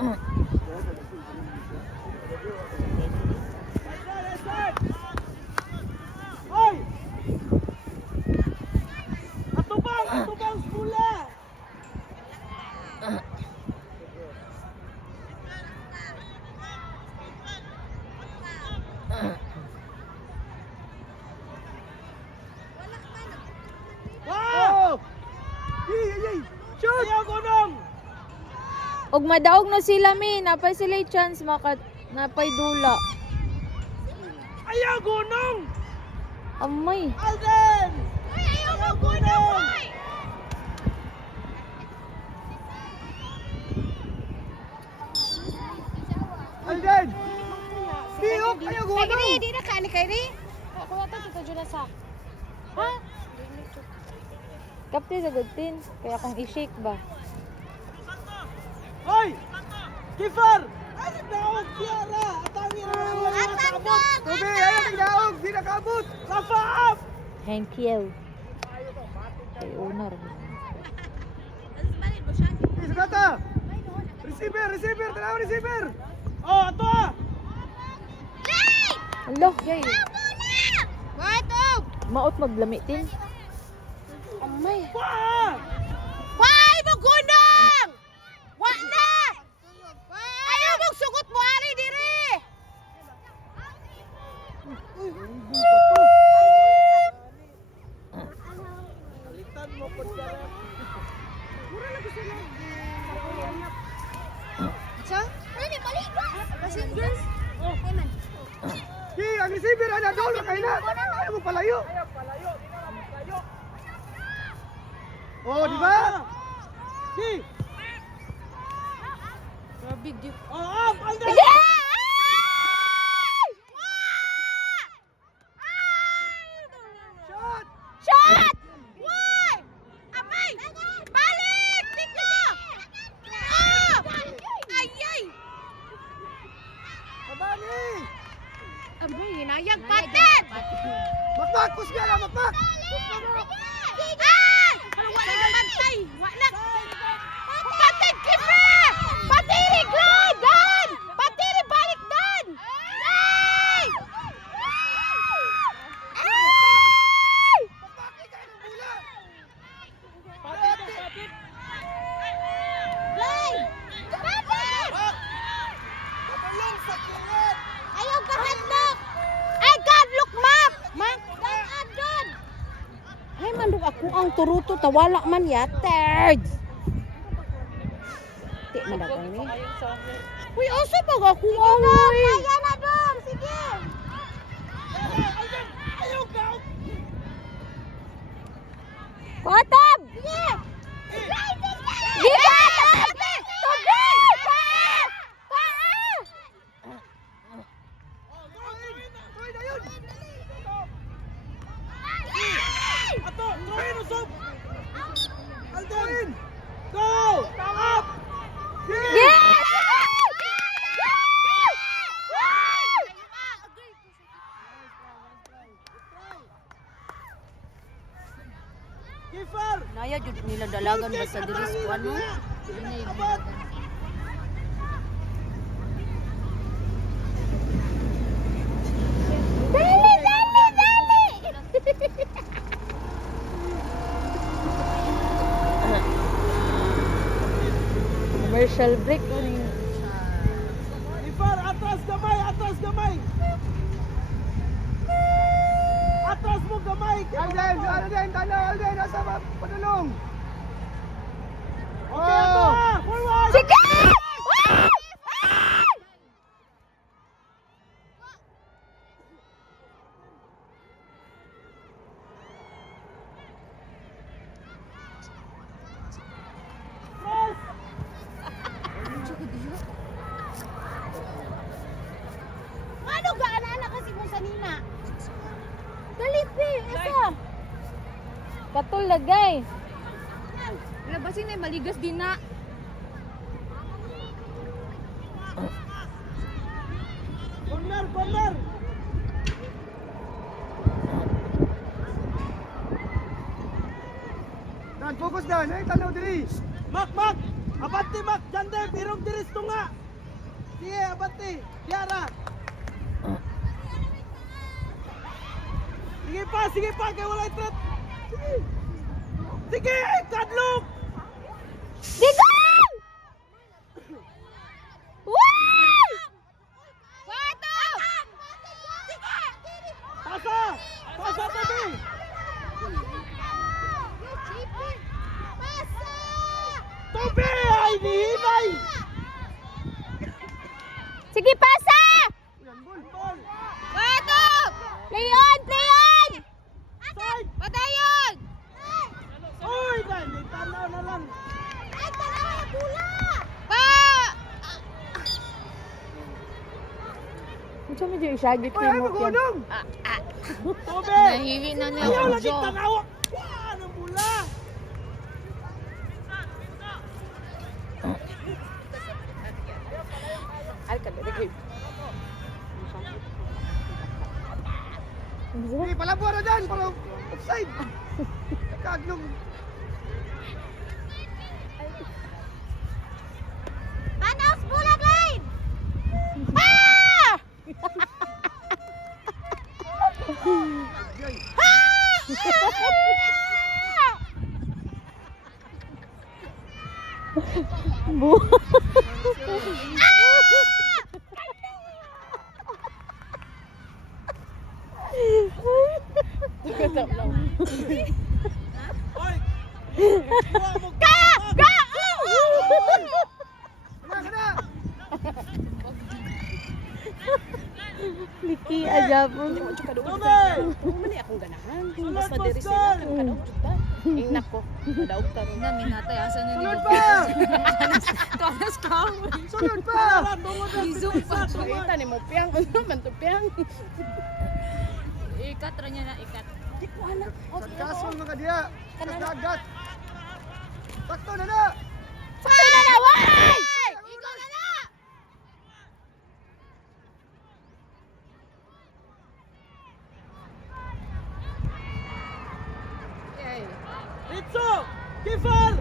Hoy! Atubang bola. Wow! Yay! Shoot! Ayaw gunong! Og madaog na sila mi, napay sila chance napay dula. Ayaw gunong! Amay. Alden! Ayaw gunong! Alden! Diok! Ayaw gunong! Di na ka ni kay ri. Ako yata kita jud sa. Ha? Kapti sa gudtin, kaya akong i-shake ba? Hoy! Kifar! Ay, nagdaog! Kiara! Atangin na lang lang nakakabot! Tubi! Ayaw nagdaog! Di nakabot! Rafa up! Thank you. Kay owner. Hey, Sugata! Receiver! Tanaw receiver! Oh, ato ah! Alo, yay. Watog. Maot maglamitin. Amay. Wah! Why mo gunong? Wa na. Ayaw mong sugot mo ari diri. Kalitan mo po siya. Mura na gusto na. Sa? Ano balik ba? Passengers? Oh. Ay man. Hey, ang receiver! Ano doon na kayo na? Ayaw mo palayo! Oh, di ba? Si! Grabe di. Oh, up! Alden! Shot! Shot! Why? Amay! Balik! Dito! Oh! Ayay! Kabani! Amay, hinayag patin! Makmak! Kusga na! Makmak! Ay! Wala naman tay! Wala! Patin, keeper! Patiri, glide! Dan! Patiri, balik, Dan! Ay! Ay! Glide! Patin! Patulong sa kuwan! Ayaw ka handok! Ay, God, look, map! Map! Dan, Adon! Ay, mandog ako ang turuto, tawala man ya, third! Di man ako ni. Uy, asa pag ako ang kaya na doon, sige! Alden! Ayaw ka! Kotab! Sige! Giga! Tubi! Paa! Paa! Oh, Troy na yun! Ato! Troy, usop! Alden! Go! Up! Yes! Kifar! Naya jud nila dalagan basta diri sa ano. Abot! Dali, dali, dali. Commercial break ni. Kifar! Atras gamay! Atras gamay! Atras mo gamay! Alden! Alden! Nasa padulong! Okay, ato ah! Forward! Sige! Press! Ano ga ana kasi kung sanina? Dali pi, asa? Katul lagay. Labasin na maligas din na. Corner! Dan, focus dan. Ay, tanaw diri. Mak! Abante Mac, Jande, birong diris to nga. Sige, abante. Tiara. Sige pa, kaya wala itret. Sige, kadlok. Digon! Wow! Wato! Pasa! Pasa tadi! Tobi! Ay, nihinay! Sige, pasa! Bol! Wato! Leon! Leon! Side! Patayon! Uy! Dahil, tanaw na lang. Pa! Ano medyo isagit Uy, ay magunong! Tobi! Nahiwi na niya Ayaw yung lagi jo. tanawa! Wah! Anong bula! Hey, palabuhan na dyan! Parang offside! Kaglong! Panos bulag line! Ah! Bu. Hoy! Iwa mo! Ga! Kana, kana! Liki ajapon. Tobi! Mali akong ganahan. Sulod, Basta diri Pascal! sila kang kadaog jud ta. Ingnak ko. Kadaog ta ron. Namin natay asan ni Sunod pa! Tanas ka. Sunod pa! Izong pa. Kita ni mo piyang ano man to piyang. Ikat ra niya na ikat. Di ko anak. Sagkason mga diya! Kagagat! Sakto na na! Sakto na na, why? Ikaw na na! Ritso! Kifar!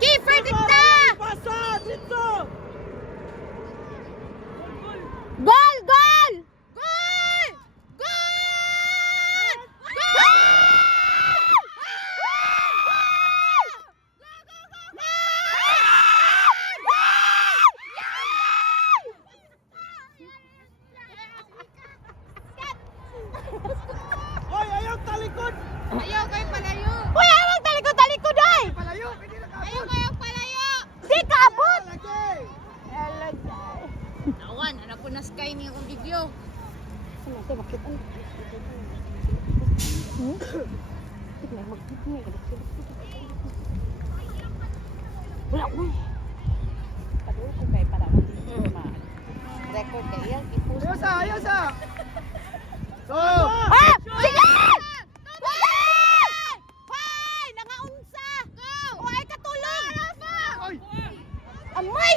Keeper dikta! Pasa! Ritso! Gol! Gol! Goal! Goal! Hoy, ayaw talikod! Ayaw kayo palayo. Uy, awang talikod-talikod ay! Palayo! Pwede na Ayaw kaabot! kayo palayo. Di kaabot! Lagi! Nawan, anak ko na sky niya kong video. Ano to bakit ano? Tignan magtitni ka dito. Wala uy. Padul ko kay para ma record kay iya i-post. Ayaw sa! Ayaw sa! So! Ah! Sige! Hoy! Nangaunsa! O ay katulog! Oy! Amay!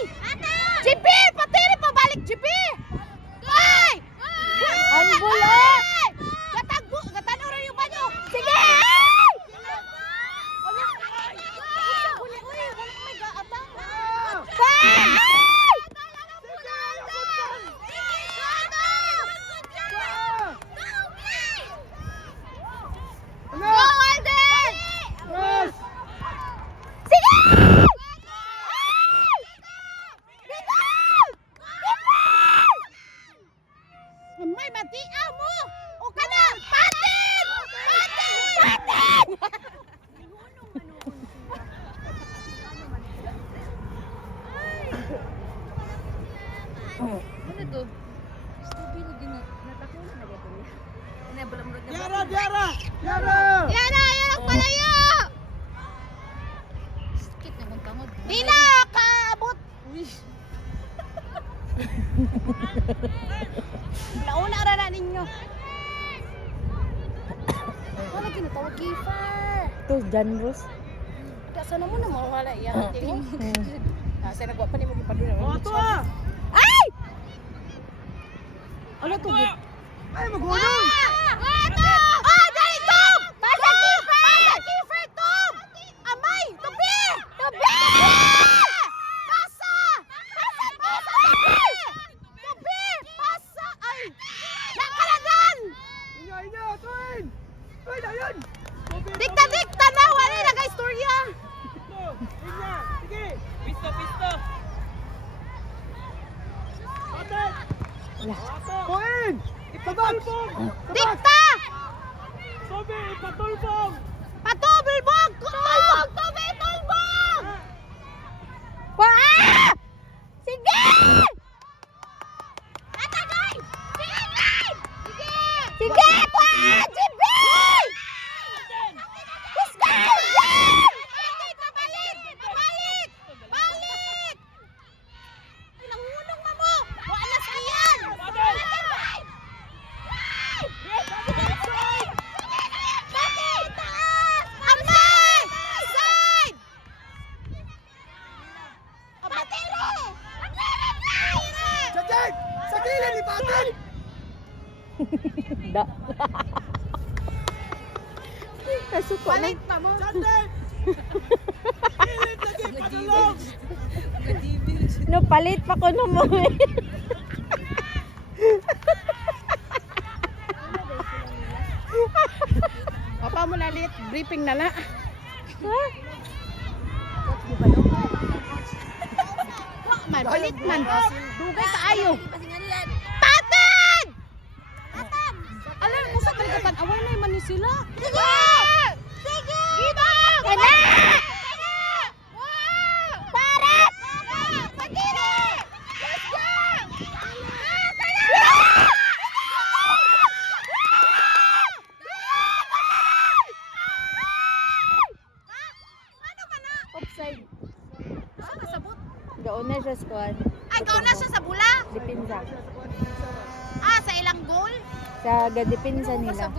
JP! Patiri pa balik JP! Hoy! Ano bula? Gatagbo! Gatano rin yung banyo! Sige! Ano? Go Alden! Yes! Sige! May matia mo! O ka na! Patin! Patin! Patin! Ano to? Stupid din na. Natakunan na gato niya. Nabalamrod na. Diara! Diara! Diara! Yan na! Yan ang palayo! Sakit na mong tangod. Di na! Kaabot! Nauna ra na ninyo. Wala ginatawag Kiefer. Ito, John Ross. Dasa na mo na mawala iya. Tingin. Sa nagwa pa ni mo gipadula. O, ito ah! Ay! Ano to? Ay, magunong! Wato! Oh, dali Tom! Pasa Kiefer! Pasa Kiefer, Tom! Amay! Tubi! Tubi! Pisto, pisto. Patik! Kuhin! Ipatulbog! Dikta! Sobe, ipatulbog! Patubulbog! Tulbog! Tubi! Tulbog! Wah! Sige! Tatagay! Sige, Glide! Sige! Sige! Wah! Jibi! Let's go! Balik! Pabalik! Pabalik! Balik! Ay, nangulong na mo! Wala sa iyan! Glide! Bakit? Taas! Upside! Side! Patiro! Jajay! Sa kilid, ipatin! Da. Nasuko na. Pa mo! Jajay! Kilid lagi, padulog! No, palit pa ko no mo. Papa mo lalit, briefing na na. Man, palit man. Dugay kaayo. Patan! Alam mo sa kaligatan, away na man ni sila. Sige! Sige! Gibang! Kana! Paret! Patiro! Let's go! Ano man na? Offside. Sa kasabot? Gaon na siya squad. Ay, ikaw na siya sa bula? Dipinsa. Ah, sa ilang goal? Sa gadipinsa nila.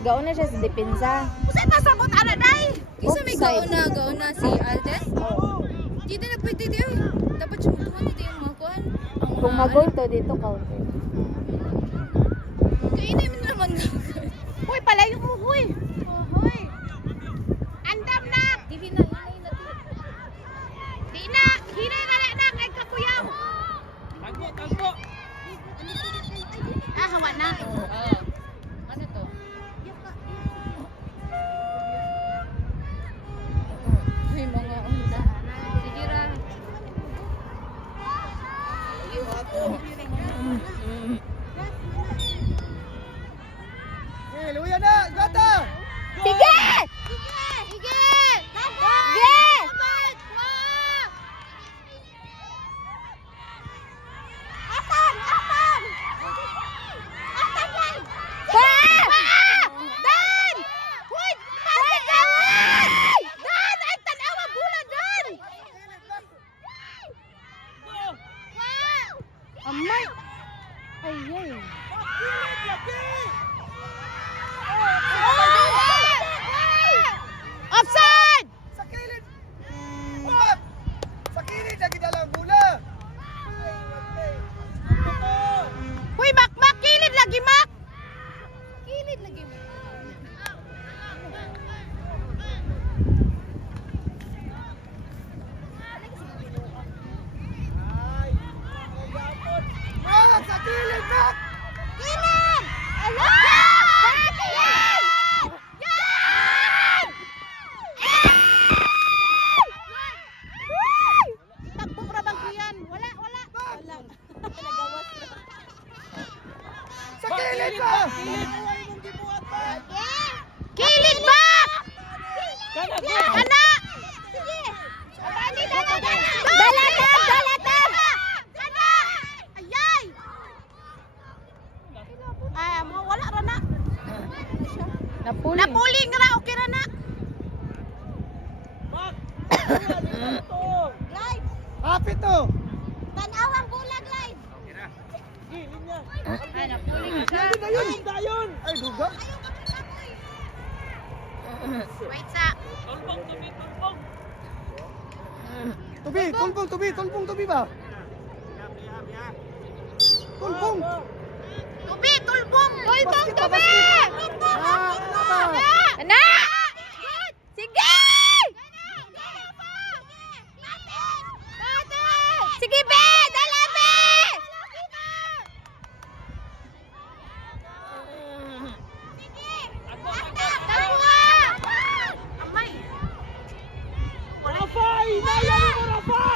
Gaon na siya sa dipinsa. Kasi pasabot ano day? Offside. Gauna si Alden. Dito na pwede dito. Dapat siya magtuwan dito yung mga kuhan. Kung mag-goal to dito counter. Kainin mo naman gagawin. Hoy, palayo mo, hoy. Hoy. Andam na. Hindi na, hinay na dito. Di na. Hinay na kay kakuyaw. Tagpo, tagpo! Ah, hawa na. Ano to? May mga unda. Sige ra. Eh, luya na! Gata! Sige! Sige. Sige. Sige! Atan! Atan! Atan yan! Wah! Dan! Hoy! Pasig ka! Dan! Ay, tanawa bula, Dan! Wow! Amay! Ay, ay. Kilid lagi! Offside! Sa kilid! Wap! Sa kilid lagi dalang bola! Hoy, Mak! Kilid lagi, Mak! Kilid lagi mo. Wap! Sa kilid, Nak! Kilid! Ala! Pati yan! Yan! Takbo ra bang kuyan? Wala. Sa kilid ba? Kilid ba? Kana, Ana! Sige! Dalatag! Ana! Ayay! Ay, mo wala ra na. Napuli. Napuling ra, okay ra na. Bak! Live! Hapit to! Tanawang bulag live! Kilid niya! Ay, napuling siya. Hindi na yun! Dayon! Ay, duga! Wait sa. Tubi ba? Tulpong! Tubi, tulbong! Basket pa, Tubi! basket! Ah, tama! Anak! Sige! Sige, be! Dala, be! Amay! Rafay! Naya mo, Rafay!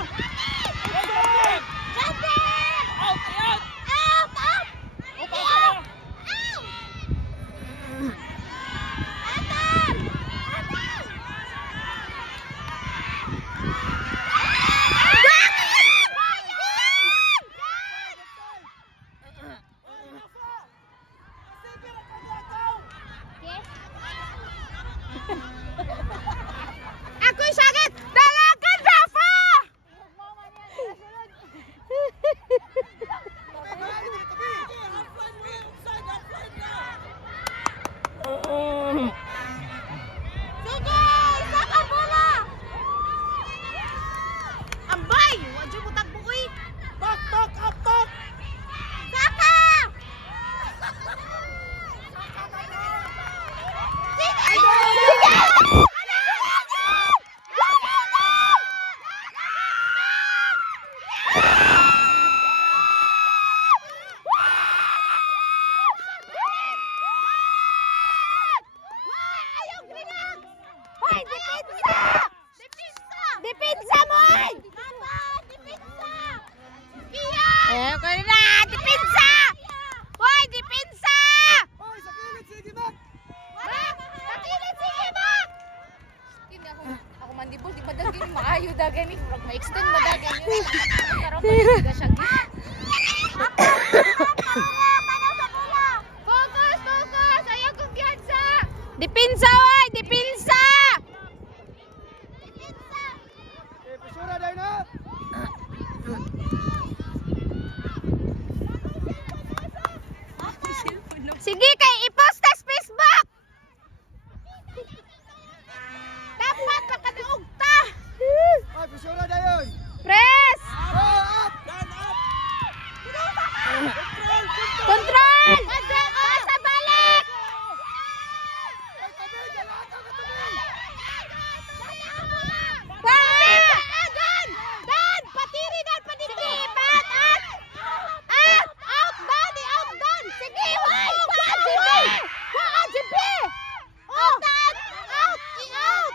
Dipinsa mo! Dipinsa! Eh, kaya na! Dipinsa! Hoy, dipinsa! Hoy, sa kilid, sige, Mac! Pakilid, sige, Mac! Hindi ako mandibol, di ba dagin maayo dagan ni. Pag ma-extend mo dagan yun. Pero pa siya. Focus! Focus! Ayaw kumpiyansa! Dipinsa, hoy! Dipinsa! Eh, pusura dahil na! Sige, kay i-post sa Facebook! Dapat makadaog ta! Ay, pusura dahil! Press! Oh, up! Down, up! Control! Control! Sa balik! Ay, tabi! Galata ka, tabi! Dan! Dan! Patiri dan! Padindi! Pat! At! At! Out! Dan! Out! Dan! Sige! Hoy! Wag! Jibi! Wag! Jibi! Oh! Out! I-out!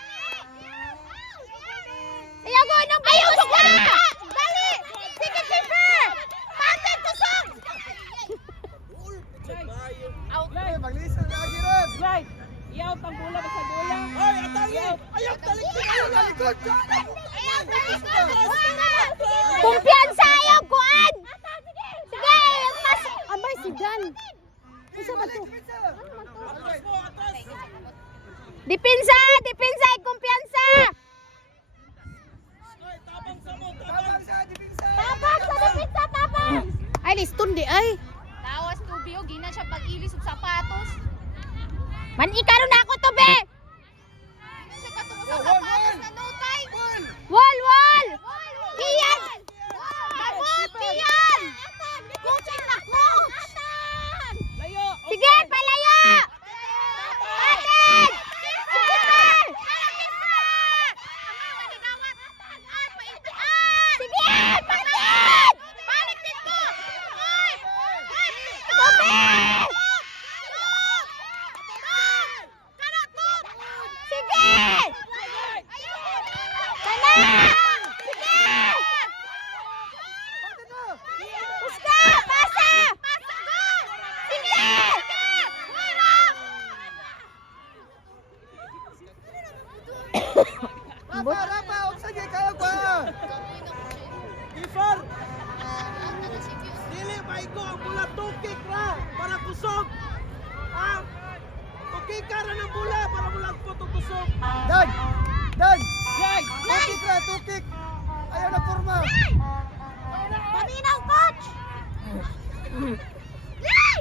Ayaw ko nang ayaw ko na! Dali! Sige, keeper! Patin! Tusok! Ay, maglisan lagi rin! Right. Iyaw ang bola sa bola. Ay, atangin! Ayaw, talikod! Ayaw, talikod! Ayaw! Kumpiyansa! Ayaw kuan! Sige! Mas... Abay, si Dan! Isa ba to? Dipinsa! Dipinsa! Kumpiyansa! Tabang sa dipinsa! Tabang sa dipinsa! Tabang! Ay, liston di ay! Lawas tubi o gina siya pag-ilis og sapatos. Man, ikaroon na ako to, be! Gina siya katungo sa sapatos na no time. Wall! Wall! Kiyan! Gamot! Kiyan! Coaching na ko! Layo. Sige, palayo! Atin! Keeper! Sige, patin! Balik dito! Tubig! Sige! Kana! Sige! Puska! Pasa! Sige! Rapa, rapa! Huwag sige, kaya pa! Gifar! Dili, maigo ang bola tukik ra! Para kusog! Ah! Tukik ka ra ng bola para mulang po kusog! Dan! Dan! Right. Tukik ra, tukik! Ayaw na forma! Paminaw, coach! Yay!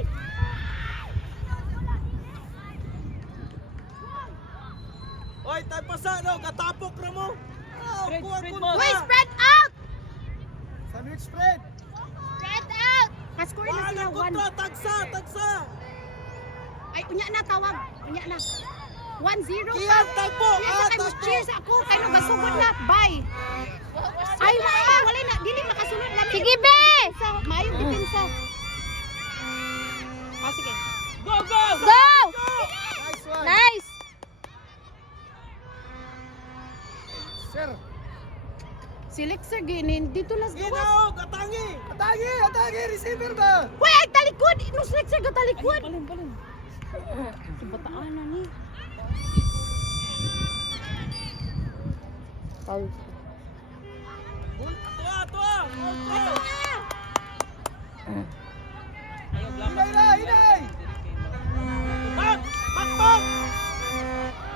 Oy, tayo pasa, no? Katapok ra mo! Spread, Kuha spread ko mo. na. Uy, spread out! Sa mix spread! Spread out! Kascore na sila, Wala one. kontra, tagsa, tagsa! Ay, unya na tawag. Unya na. 1-0 Kiyan, tagpo! Cheers kay mas cheers ako. Kay no gasugod na. Bye. Ay, wala na. Dili makasunod na. Sige, be! Sa mayong depensa. Ah, sige. Go, go. Go! Nice one! Nice! Sir! Select sir, ginin. Dito nas gawas. Ginaog! Atangi! Atangi! Atangi! Receiver ba? Uy, ay talikod! No select sir, talikod! Balon, balon. Bataan na ni. Tuwa! Tuwa! Ato na! Ayaw blamas. Hinay na! Hinay! Mak! Mak! Mak!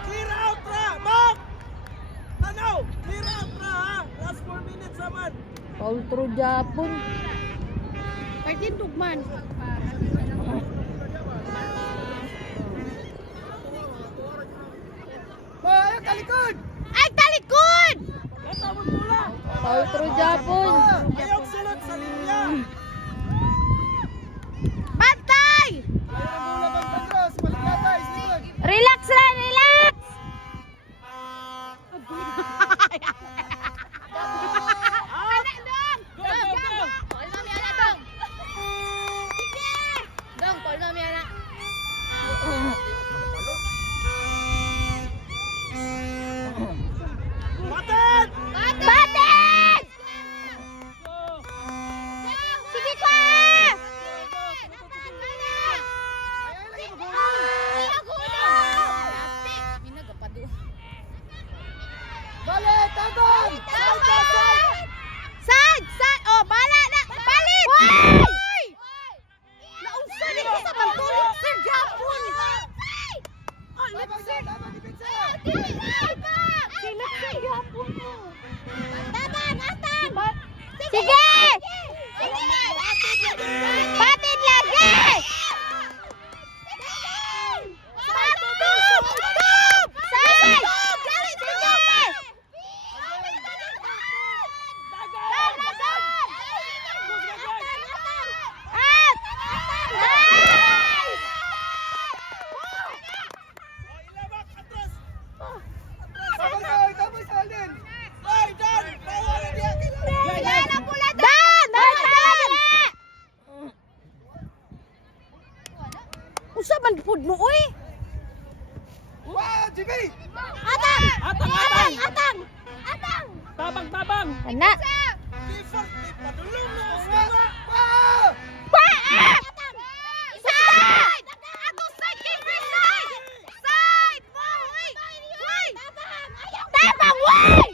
Clear out ra! Mak! Tanaw! Clear out ra ha! Last 4 minutes naman! Paul through Japon. Pwede dugman. Ayaw talikod! Ay, talikod! Natapos mula! Paul through Japon. Ayaw sulot sa linya! Bantay! Ayaw mula bang Pedros! Balik na tayo! Sikod! Relax lang, relax! Go, go, go. Call mami ana dong. Dong, call mami ana. Batet! Bye! tabang-tabang. Ana. Defense, padulong na ako nga. Side! Ato side kay first side! Side! Hoy! Hoy! Tabang! Hoy!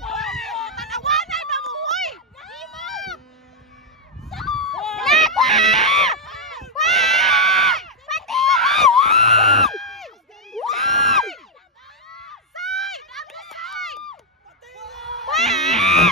Tanawanay ba mo, hoy! Lago! Hoy! Pati! Hoy! Side! Ato side! Hoy!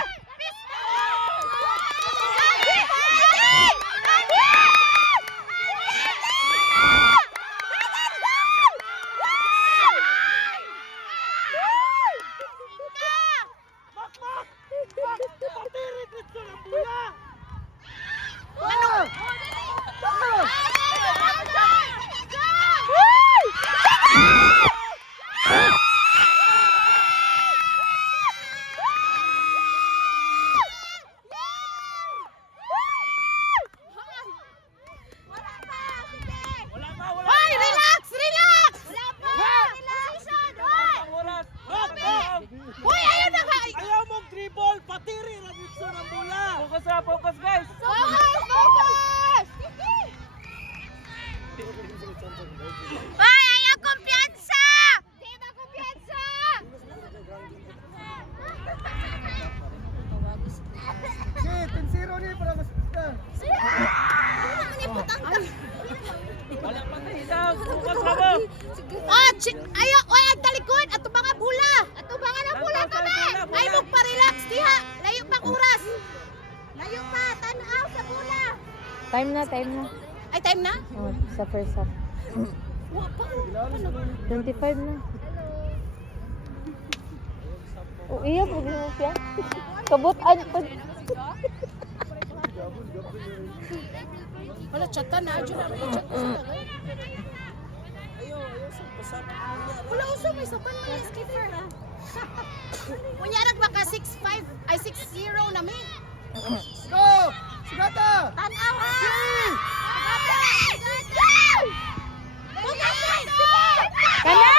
Makmak! Patiri dito ng buya! Wala pa, wala Hoy, pa! relax! Relax! Wala pa! Position! Hoy! Ang oras! Mak! Hoy, ayaw na ka! Ayaw mong dribble! Patiri na dito ng buya! Focus guys! Focus! Focus! Hoy, ayaw kumpiyansa! Di ba kumpiyansa? Okay, 10-0 ni para mas basta. Wala pa na isaw! Focus ka mo! Oh, ayaw! Hoy, ang talikod! Ato ba nga bula? Ato ba nga na bula ka ba? Ay, mo pa-relax, diha! Layo pa oras! Layo pa! Tanaw sa bula! Time na, time na. Ay, time na? Oh, sa first half. 25 na. Oh, iya po mo siya. Kabutan pa. Wala, chatan na. Diyo na rin. Wala, uso. May sapan mo yung skipper. Kunyarag baka 6'5", ay 6'0 na may. Go! Sigata! Tanaw ha! Sigata! Sigata! Sige! Kana!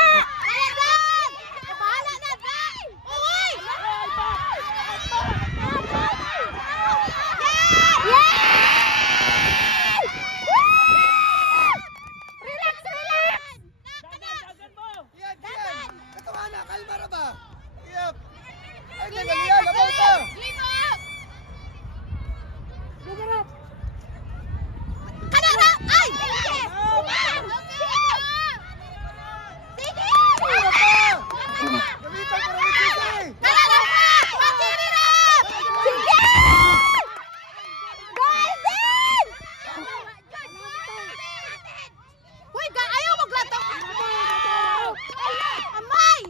Kaya Dan! Bahala na, Dan! Uy! Relax, relax! Dagan mo! Dagan! Katawa na! Kalma na ba? Iyap! Ay, Kilit! ganyan! Labaw ka! Ligo! Kanara! Ay! Sige! Sige! Gamitan para may kisay! Kanara pa! Patiri na! Sige! Golden! Hoy, ayaw maglato! Amay!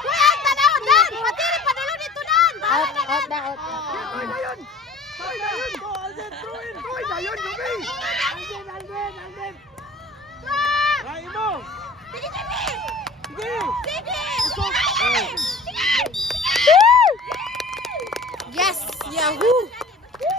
Hoy, ang tanaw, Dan! Patiri, padalo dito, Dan! Out, out na, out. Hoy na yun! Hoy na yun! Go, Alden! Throw in! Hoy na yun! Gabi! Alden! Try mo! Sige, sige! Sige! Sige! Usok! Yes! Yahoo!